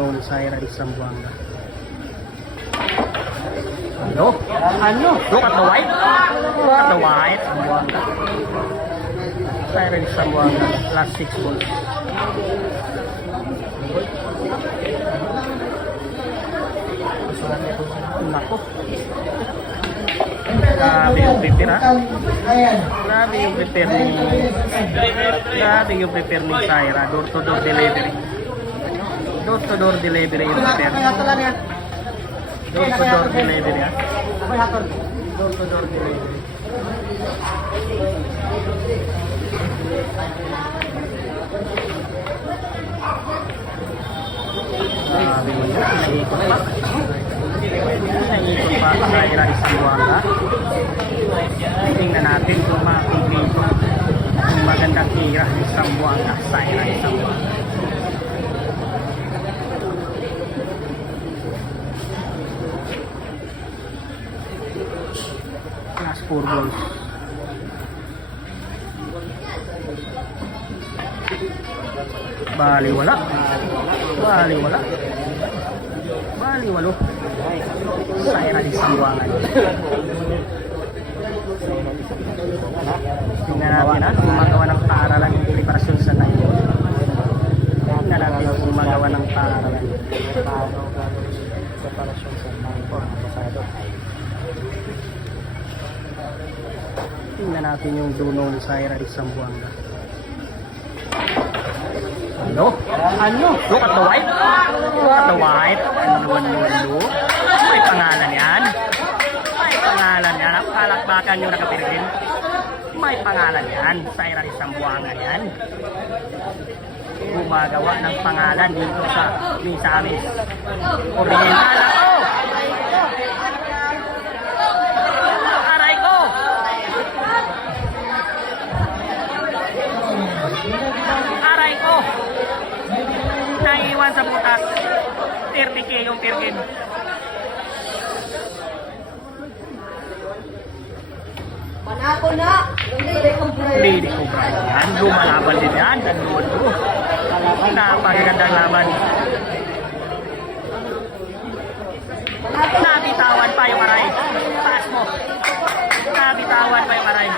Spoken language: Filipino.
duno ni Syra di Zamboanga. Ano? Look at the white. Look at the white. Zamboanga. Syra di Zamboanga. Last 6 balls. Nako. Grabe yung prepare, ha? Grabe yung prepare ni Syra. Door to door delivery. Door to door delivery yung prepare. Door to door delivery, ha? Door to door delivery. Grabe yun. Naikot pa. Naikot pa. Syra di Zamboanga. Tingnan natin kung makikita yung magandang tira ni Zamboanga. Syra di Zamboanga. Last 4 balls. Baliwala. Baliwalo. Syra di Zamboanga. Tingnan natin, ha, gumagawa ng paaralan ng preparasyon sa tayo. Tingnan natin gumagawa ng paaralan. Preparasyon sa tayo. Tingnan natin yung duno ni Syra di Zamboanga. Ano? Look at the white. Look at the white. Ano? May pangalan yan. Palakbakan nyo nakapirgin. May pangalan yan. Syra di Zamboanga yan. Gumagawa ng pangalan dito sa Misamis. Oriental ako! Aray ko! Aray ko! Naiiwan sa butas. 30K yung pirgin. Panako na! Lady Cobra yan. Lumalaban din yan. Ganoon mo. Napagagandang laban. Nabitawan pa yung aray. Taas mo. Nabitawan pa yung aray.